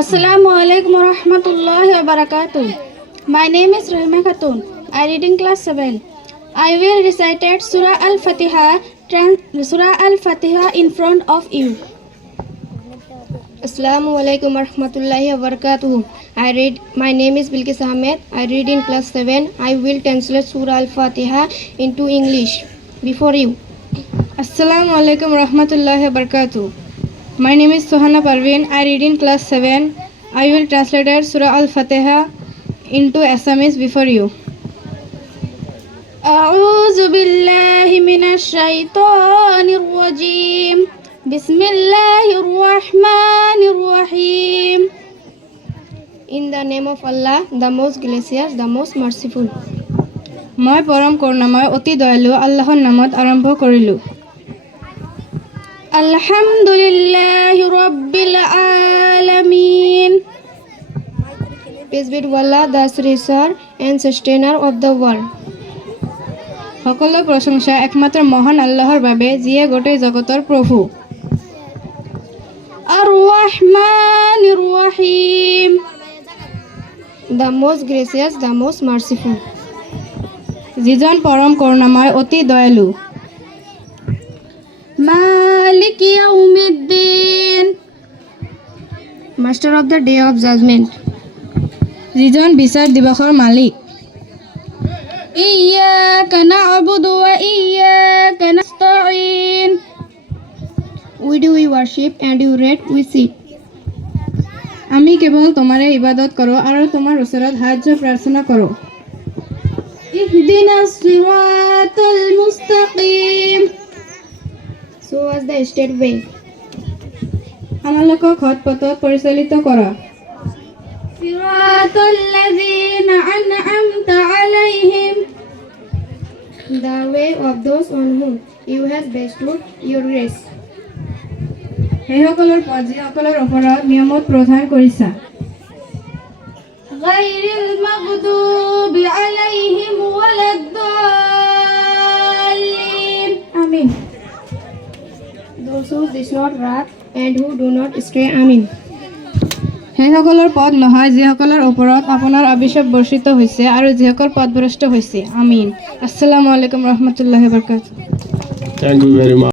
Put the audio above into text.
Assalamu alaikum wa rahmatullahi. My name is Rahima Khatun. I read in class 7. I will recite Surah Al-Fatiha, Surah Al-Fatiha in front of you. Assalamu alaikum warahmatullahi wabarakatuh. I read. My name is Bilkis Ahmed. I read in class 7. I will translate Surah Al-Fatiha into English before you. Assalamu alaikum rahmatullahi wa barakatuh. My name is Sohana Parveen. I read in class 7. I will translate Surah Al-Fatiha into Assamese before you. أعوذ بالله من الشيطان الرجيم بسم الله الرحمن الرحيم In the name of Allah, the most gracious, the most merciful. মই পৰম কৰুণাময় অতি দয়ালু আল্লাহৰ নামত আৰম্ভ কৰিলোঁ الحمد لله رب العالمين Peace be to Allah, the Creator and Sustainer of the world. সকলো প্ৰশংসা একমাত্ৰ মহান আল্লাহৰ বাবে যিয়ে গোটেই জগতৰ প্ৰভু الرحمن الرحيم The most gracious, the most merciful. যিজন পৰম কৰুণাময় অতি দয়ালু مالك يوم الدين Master of the day of judgment. যিজন বিচাৰ দিৱসৰ মালিক إياك نعبد وإياك نستعين We do we worship and you read we seek. আমি কেৱল তোমাৰে ইবাদত কৰোঁ আৰু তোমাৰ ওচৰত সাহায্য প্ৰাৰ্থনা কৰোঁ اهدنا الصراط المستقيم So was the straight way. আমালোকক সৎ পথত পৰিচালিত কৰা صراط الذين أنعمت عليهم The way of those on whom you have bestowed your grace. সেইসকলৰ পথ যিসকলৰ ওপৰত নিয়মত প্ৰদান কৰিছা غير المغضوب عليهم ولا Those who did not wrath and who do not stray. Amen. সেইসকলৰ পদ নহয় যিসকলৰ ওপৰত আপোনাৰ অভিশাপ বৰ্ষিত হৈছে আৰু যিসকল পদভ্ৰষ্ট হৈছে আমিন আসসালামু আলাইকুম ৰহমতুল্লাহ বৰকাত Thank you very much.